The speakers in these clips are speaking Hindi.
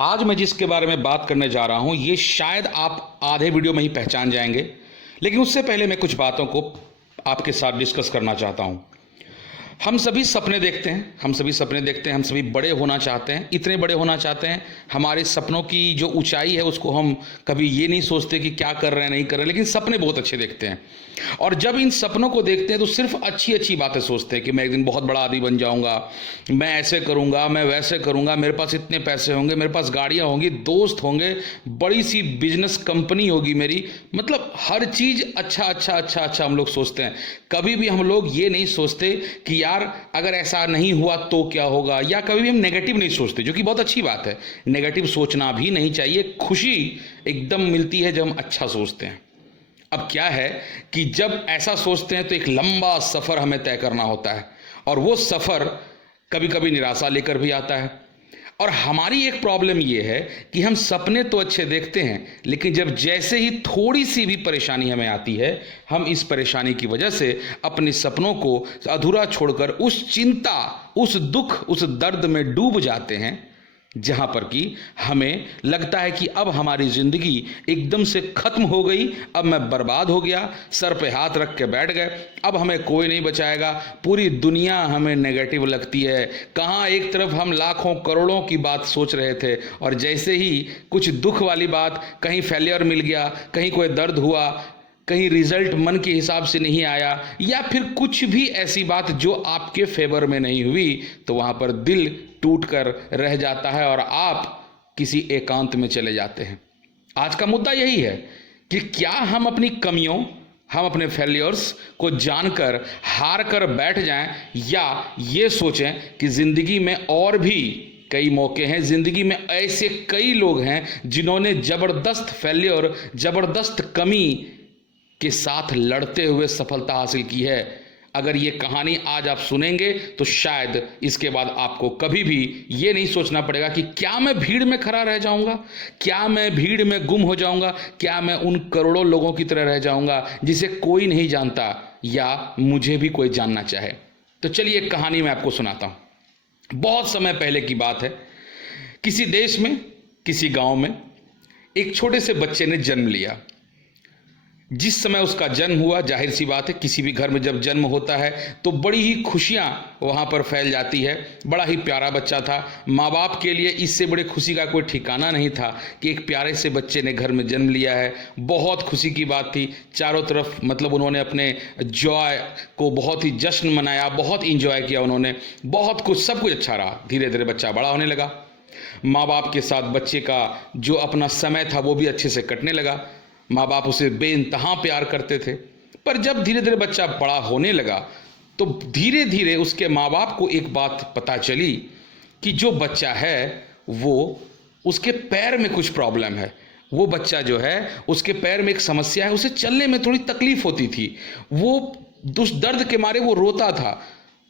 आज मैं जिसके बारे में बात करने जा रहा हूं ये शायद आप आधे वीडियो में ही पहचान जाएंगे, लेकिन उससे पहले मैं कुछ बातों को आपके साथ डिस्कस करना चाहता हूं। हम सभी सपने देखते हैं, हम सभी बड़े होना चाहते हैं, इतने बड़े होना चाहते हैं। हमारे सपनों की जो ऊंचाई है उसको हम कभी ये नहीं सोचते कि क्या कर रहे हैं नहीं कर रहे हैं, लेकिन सपने बहुत अच्छे देखते हैं। और जब इन सपनों को देखते हैं तो सिर्फ अच्छी अच्छी बातें सोचते हैं कि मैं एक दिन बहुत बड़ा आदमी बन जाऊंगा, मैं ऐसे करूंगा, मैं वैसे करूंगा, मेरे पास इतने पैसे होंगे, मेरे पास गाड़ियां होंगी, दोस्त होंगे, बड़ी सी बिजनेस कंपनी होगी मेरी। मतलब हर चीज़ अच्छा हम लोग सोचते हैं। कभी भी हम लोग ये नहीं सोचते कि यार अगर ऐसा नहीं हुआ तो क्या होगा, या कभी भी हम नेगेटिव नहीं सोचते, जो कि बहुत अच्छी बात है। नेगेटिव सोचना भी नहीं चाहिए। खुशी एकदम मिलती है जब हम अच्छा सोचते हैं। अब क्या है कि जब ऐसा सोचते हैं तो एक लंबा सफ़र हमें तय करना होता है, और वो सफ़र कभी कभी निराशा लेकर भी आता है। और हमारी एक प्रॉब्लम ये है कि हम सपने तो अच्छे देखते हैं, लेकिन जब जैसे ही थोड़ी सी भी परेशानी हमें आती है, हम इस परेशानी की वजह से अपने सपनों को अधूरा छोड़कर उस चिंता, उस दुख, उस दर्द में डूब जाते हैं, जहां पर कि हमें लगता है कि अब हमारी जिंदगी एकदम से खत्म हो गई, अब मैं बर्बाद हो गया, सर पे हाथ रख के बैठ गए, अब हमें कोई नहीं बचाएगा, पूरी दुनिया हमें नेगेटिव लगती है। कहाँ एक तरफ हम लाखों करोड़ों की बात सोच रहे थे, और जैसे ही कुछ दुख वाली बात, कहीं फेलियर मिल गया, कहीं कोई दर्द हुआ, कहीं रिजल्ट मन के हिसाब से नहीं आया, या फिर कुछ भी ऐसी बात जो आपके फेवर में नहीं हुई, तो वहां पर दिल टूट कर रह जाता है और आप किसी एकांत में चले जाते हैं। आज का मुद्दा यही है कि क्या हम अपनी कमियों, हम अपने फेलियर्स को जानकर हार कर बैठ जाएं, या ये सोचें कि जिंदगी में और भी कई मौके हैं, जिंदगी में ऐसे कई लोग हैं जिन्होंने जबरदस्त फेलियर, जबरदस्त कमी के साथ लड़ते हुए सफलता हासिल की है। अगर ये कहानी आज आप सुनेंगे तो शायद इसके बाद आपको कभी भी ये नहीं सोचना पड़ेगा कि क्या मैं भीड़ में खड़ा रह जाऊंगा, क्या मैं भीड़ में गुम हो जाऊंगा, क्या मैं उन करोड़ों लोगों की तरह रह जाऊंगा जिसे कोई नहीं जानता या मुझे भी कोई जानना चाहे। तो चलिए एक कहानी मैं आपको सुनाता हूं। बहुत समय पहले की बात है। किसी देश में, किसी गांव में एक छोटे से बच्चे ने जन्म लिया। जिस समय उसका जन्म हुआ, जाहिर सी बात है किसी भी घर में जब जन्म होता है तो बड़ी ही खुशियां वहां पर फैल जाती है। बड़ा ही प्यारा बच्चा था। माँ बाप के लिए इससे बड़े खुशी का कोई ठिकाना नहीं था कि एक प्यारे से बच्चे ने घर में जन्म लिया है। बहुत खुशी की बात थी। चारों तरफ मतलब उन्होंने अपने जॉय को बहुत ही जश्न मनाया, बहुत इंजॉय किया उन्होंने, बहुत कुछ, सब कुछ अच्छा रहा। धीरे धीरे बच्चा बड़ा होने लगा। माँ बाप के साथ बच्चे का जो अपना समय था वो भी अच्छे से कटने लगा। माँ बाप उसे बेइंतहा प्यार करते थे। पर जब धीरे धीरे बच्चा बड़ा होने लगा तो धीरे धीरे उसके माँ बाप को एक बात पता चली कि जो बच्चा है वो, उसके पैर में कुछ प्रॉब्लम है। वो बच्चा जो है उसके पैर में एक समस्या है, उसे चलने में थोड़ी तकलीफ होती थी, वो उस दर्द के मारे वो रोता था।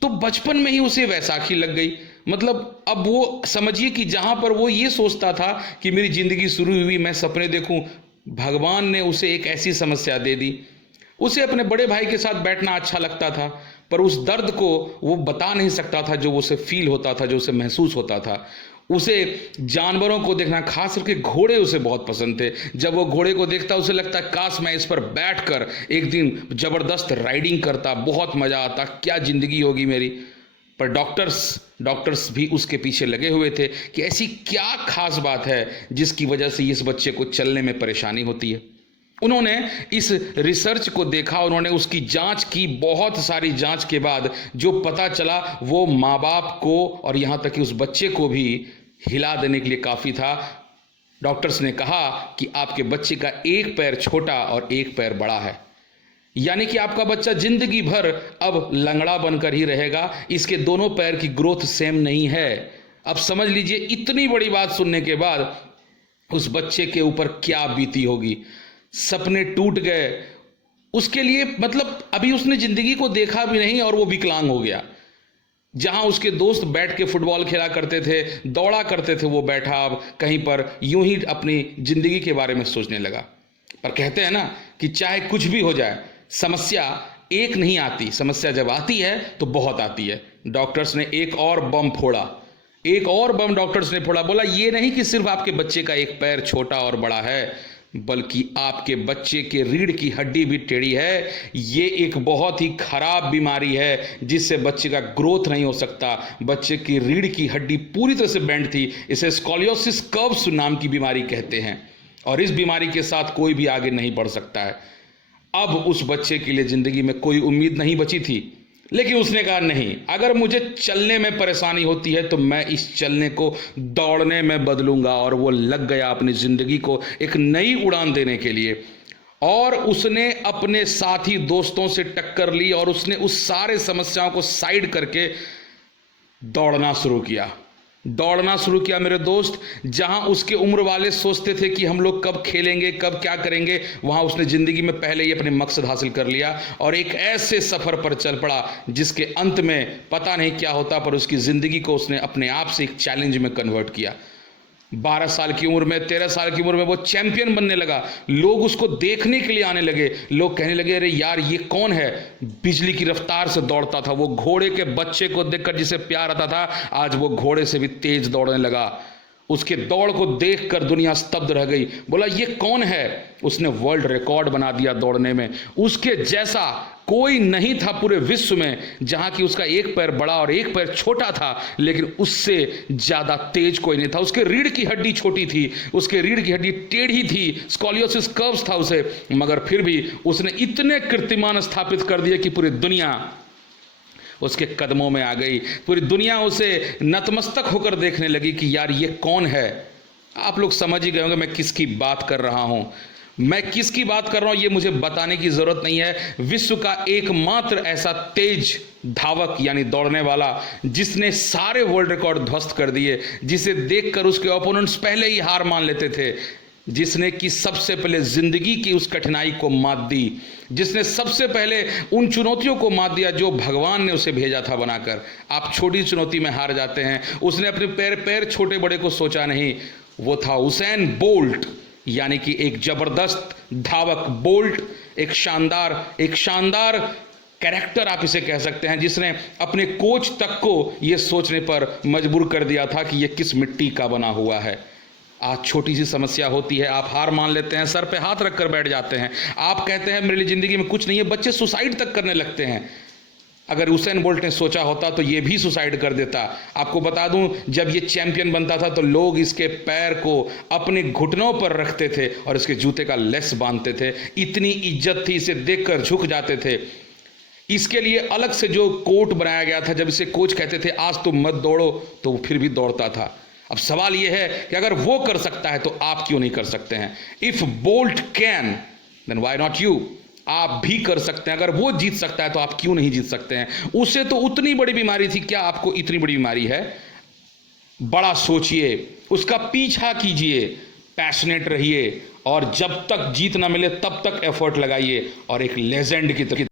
तो बचपन में ही उसे वैसाखी लग गई। मतलब अब वो समझिए कि जहां पर वो ये सोचता था कि मेरी जिंदगी शुरू हुई, मैं सपने देखूं, भगवान ने उसे एक ऐसी समस्या दे दी। उसे अपने बड़े भाई के साथ बैठना अच्छा लगता था, पर उस दर्द को वो बता नहीं सकता था जो उसे फील होता था, जो उसे महसूस होता था। उसे जानवरों को देखना, खास करके घोड़े उसे बहुत पसंद थे। जब वो घोड़े को देखता उसे लगता काश मैं इस पर बैठकर एक दिन जबरदस्त राइडिंग करता, बहुत मजा आता, क्या जिंदगी होगी मेरी। पर डॉक्टर्स भी उसके पीछे लगे हुए थे कि ऐसी क्या खास बात है जिसकी वजह से इस बच्चे को चलने में परेशानी होती है। उन्होंने इस रिसर्च को देखा, उन्होंने उसकी जांच की। बहुत सारी जांच के बाद जो पता चला वो माँ बाप को और यहाँ तक कि उस बच्चे को भी हिला देने के लिए काफ़ी था। डॉक्टर्स ने कहा कि आपके बच्चे का एक पैर छोटा और एक पैर बड़ा है, यानी कि आपका बच्चा जिंदगी भर अब लंगड़ा बनकर ही रहेगा। इसके दोनों पैर की ग्रोथ सेम नहीं है। अब समझ लीजिए इतनी बड़ी बात सुनने के बाद उस बच्चे के ऊपर क्या बीती होगी। सपने टूट गए उसके लिए। मतलब अभी उसने जिंदगी को देखा भी नहीं और वो विकलांग हो गया। जहां उसके दोस्त बैठ के फुटबॉल खेला करते थे, दौड़ा करते थे, वो बैठा अब कहीं पर यूं ही अपनी जिंदगी के बारे में सोचने लगा। पर कहते हैं ना कि चाहे कुछ भी हो जाए, समस्या एक नहीं आती, समस्या जब आती है तो बहुत आती है। डॉक्टर्स ने एक और बम फोड़ा, एक और बम डॉक्टर्स ने फोड़ा, बोला ये नहीं कि सिर्फ आपके बच्चे का एक पैर छोटा और बड़ा है, बल्कि आपके बच्चे के रीढ़ की हड्डी भी टेढ़ी है। ये एक बहुत ही खराब बीमारी है जिससे बच्चे का ग्रोथ नहीं हो सकता। बच्चे की रीढ़ की हड्डी पूरी तरह से बेंड थी। इसे स्कॉलियोसिस कर्व्स नाम की बीमारी कहते हैं और इस बीमारी के साथ कोई भी आगे नहीं बढ़ सकता है। अब उस बच्चे के लिए जिंदगी में कोई उम्मीद नहीं बची थी, लेकिन उसने कहा नहीं, अगर मुझे चलने में परेशानी होती है तो मैं इस चलने को दौड़ने में बदलूंगा। और वो लग गया अपनी जिंदगी को एक नई उड़ान देने के लिए। और उसने अपने साथी दोस्तों से टक्कर ली और उसने उस सारे समस्याओं को साइड करके दौड़ना शुरू किया। मेरे दोस्त। जहां उसके उम्र वाले सोचते थे कि हम लोग कब खेलेंगे, कब क्या करेंगे, वहां उसने जिंदगी में पहले ही अपने मकसद हासिल कर लिया और एक ऐसे सफर पर चल पड़ा जिसके अंत में पता नहीं क्या होता, पर उसकी जिंदगी को उसने अपने आप से एक चैलेंज में कन्वर्ट किया। 12 साल की उम्र में, 13 साल की उम्र में वो चैंपियन बनने लगा। लोग उसको देखने के लिए आने लगे। लोग कहने लगे, अरे यार ये कौन है? बिजली की रफ्तार से दौड़ता था वो। घोड़े के बच्चे को देखकर जिसे प्यार आता था, आज वो घोड़े से भी तेज दौड़ने लगा। उसके दौड़ को देखकर दुनिया स्तब्ध रह गई। बोला ये कौन है? उसने वर्ल्ड रिकॉर्ड बना दिया दौड़ने में। उसके जैसा कोई नहीं था पूरे विश्व में। जहां की उसका एक पैर बड़ा और एक पैर छोटा था, लेकिन उससे ज्यादा तेज कोई नहीं था। उसके रीढ़ की हड्डी छोटी थी, उसके रीढ़ की हड्डी टेढ़ी थी, स्कॉलियोसिस कर्व्स था उसे, मगर फिर भी उसने इतने कीर्तिमान स्थापित कर दिए कि पूरी दुनिया उसके कदमों में आ गई। पूरी दुनिया उसे नतमस्तक होकर देखने लगी कि यार ये कौन है। आप लोग समझ ही गए होंगे मैं किसकी बात कर रहा हूं। ये मुझे बताने की जरूरत नहीं है। विश्व का एकमात्र ऐसा तेज धावक यानी दौड़ने वाला जिसने सारे वर्ल्ड रिकॉर्ड ध्वस्त कर दिए, जिसे देखकर उसके ओपोनेंट्स पहले ही हार मान लेते थे, जिसने कि सबसे पहले जिंदगी की उस कठिनाई को मात दी, जिसने सबसे पहले उन चुनौतियों को मात दिया जो भगवान ने उसे भेजा था बनाकर। आप छोटी चुनौती में हार जाते हैं। उसने अपने पैर छोटे बड़े को सोचा नहीं। वो था उसेन बोल्ट, यानी कि एक जबरदस्त धावक। बोल्ट एक शानदार कैरेक्टर आप इसे कह सकते हैं, जिसने अपने कोच तक को यह सोचने पर मजबूर कर दिया था कि यह किस मिट्टी का बना हुआ है। आज छोटी सी समस्या होती है, आप हार मान लेते हैं, सर पे हाथ रखकर बैठ जाते हैं। आप कहते हैं मेरे लिए जिंदगी में कुछ नहीं है। बच्चे सुसाइड तक करने लगते हैं। अगर उसेन बोल्ट ने सोचा होता तो ये भी सुसाइड कर देता। आपको बता दूं, जब ये चैंपियन बनता था तो लोग इसके पैर को अपने घुटनों पर रखते थे और इसके जूते का लेस बांधते थे। इतनी इज्जत थी, इसे देखकर झुक जाते थे। इसके लिए अलग से जो कोर्ट बनाया गया था, जब इसे कोच कहते थे आज तुम मत दौड़ो, तो वो फिर भी दौड़ता था। अब सवाल यह है कि अगर वो कर सकता है तो आप क्यों नहीं कर सकते हैं? If Bolt can then why not you? आप भी कर सकते हैं। अगर वो जीत सकता है तो आप क्यों नहीं जीत सकते हैं? उसे तो उतनी बड़ी बीमारी थी, क्या आपको इतनी बड़ी बीमारी है? बड़ा सोचिए, उसका पीछा कीजिए, पैशनेट रहिए और जब तक जीत ना मिले तब तक एफर्ट लगाइए और एक लेजेंड की तरह